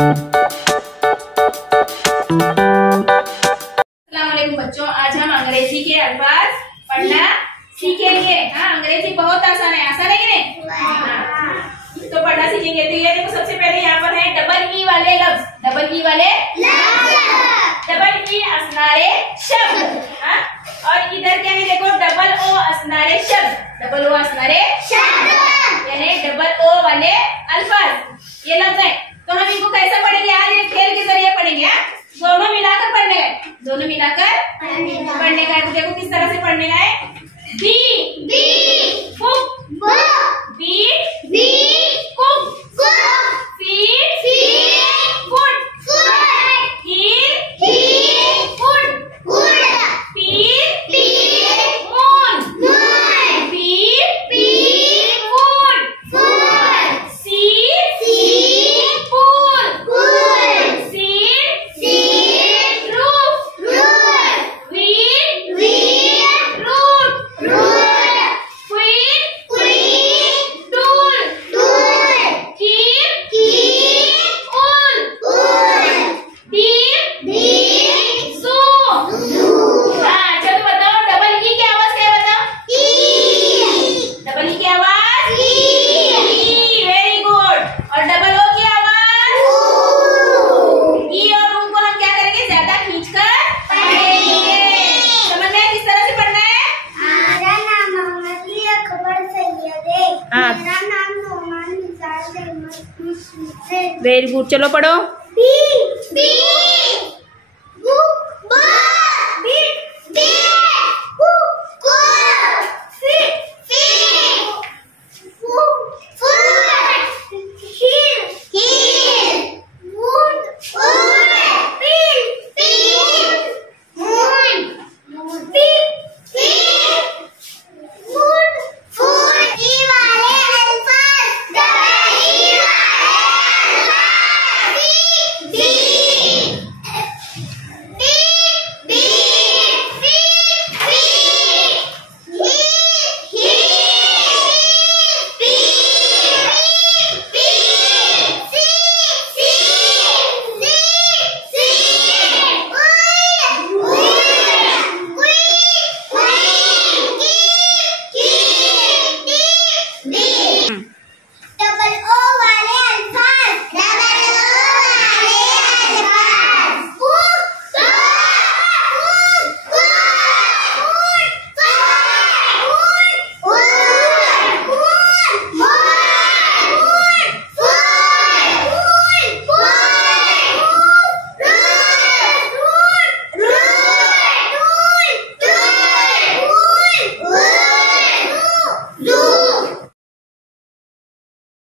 अस्सलामुअलैकुम बच्चों, आज हम अंग्रेजी के अल्फाज पढ़ना सीखेंगे। हाँ, अंग्रेजी बहुत आसान है, आसान है कि नहीं? तो पढ़ना सीखेंगे। तो ये देखो, सबसे पहले यहाँ पर है डबल ई वाले लफ्ज, डबल ई वाले डबल ई असनारे शब्द। हाँ, और इधर क्या है देखो, डबल ओ असनारे शब्द, डबल ओ असनारे शब्द यानी डबल ओ वाले अल्फाज ये लफ्ज है। तो हम इनको कैसे पढ़ेंगे? आज एक खेल के जरिए पढ़ेंगे। दोनों मिलाकर पढ़ने का है, दोनों मिलाकर पढ़ने का है। तो देखो किस तरह से पढ़ने का है। Bee bee book beat beat cook feed feed food here here food peer peer moon peer peer food seed seed pool seed seed roof weed weed root queen queen tool keep keep wool deep deep zoo. हाँ, चलो बताओ double E की आवाज क्या है? बताओ double E की आवाज वेरी गुड। और डबल ओ की आवाज ई और ऊ को हम क्या करेंगे? ज्यादा खींचकर पढ़ेंगे। समझ में किस तरह से पढ़ना है? मेरा नाम मोहम्मद अकबर सैयद है। हाँ। मेरा नाम नोमान मिजाज अहमद मुस्लिम है। वेरी गुड, चलो पढ़ो। B B